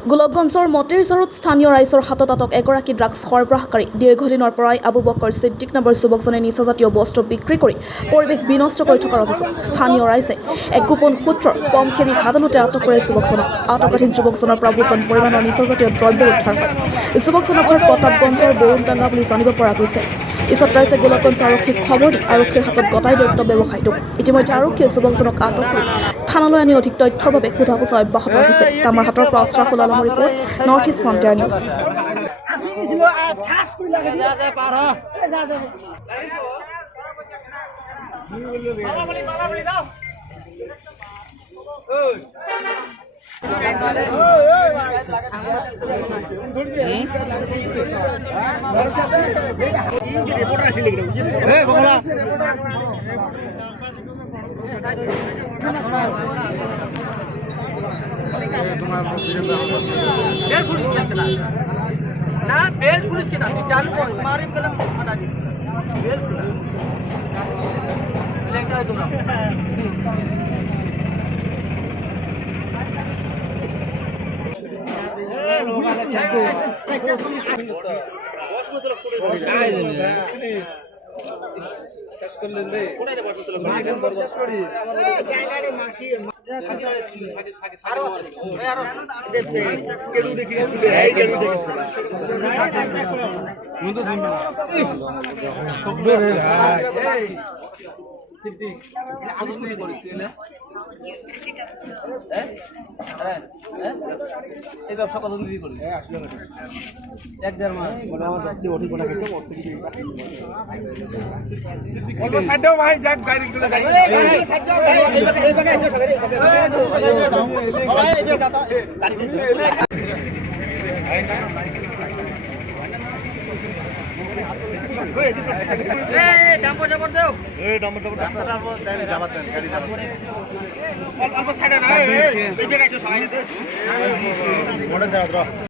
গোলকগঞ্জৰ মটিৰঝাৰত স্থানীয় ৰাইজৰ হাতত আটক এগৰাকী ড্ৰাগছ সৰবৰাহকাৰী দীৰ্ঘদিনৰ পৰাই আবু বকৰ ছিদ্দিক নামৰ যুৱকজনে নিচাজাতীয় বস্তু বিক্ৰী কৰি পৰিৱেশ বিনষ্ট কৰি থকাৰ অভিযোগ স্থানীয় ৰাইজে এক গোপন সূত্ৰৰ পমখেৰি হাতনতে আটক কৰে যুৱকজনক আটকাধীন যুৱকজনৰ পৰা ওজন পৰিমাণৰ নিচাজাতীয় দ্ৰব্য উদ্ধাৰ হয় যুৱকজনৰ ঘৰ প্ৰতাপগঞ্জৰ বৰুণডাঙ্গা বুলি জানিব পৰা গৈছে পিছত ৰাইজে গোলকগঞ্জ আৰক্ষীক খবৰ দি আৰক্ষীৰ হাতত গতাই দিয়া উক্ত ব্যৱসায়টোক ইতিমধ্যে আৰক্ষীয়ে যুৱকজনক আটক কৰি থানালৈ আনি অধিক তথ্যৰ বাবে সোধা পোছা অব্যাহত ৰাখিছে তামাৰহাটৰ পৰা আশ্ৰাফুল আলমৰ ৰিপৰ্ট নৰ্থ ইষ্ট ফ্ৰণ্টিয়াৰ নিউজ ना बेल पुलिस के साथ चालू कर मारे कलम हटा दी बेल पुलिस लेकर आए तुम সিদ্দিক আগুন নিয়ে করেছিস না এই ব্যবসা কত দিন করি এক দেড় মাস বলে আমার যাচ্ছে ওটি বলা গেছে ওর থেকে সিদ্দিক বল সাইড দাও ভাই যাক গাড়ি গুলো গাড়ি সাইড দাও ভাই এই বাগে এসো সবাই এই যাও গাড়ি ডাম্পার ডাম্পার দাও ডাম্পার ডাম্পার রাস্তাটা যাবার দেন গাড়ি যাবার অল্প সাইডে না এই বেগে এসো সবাই বড় যাও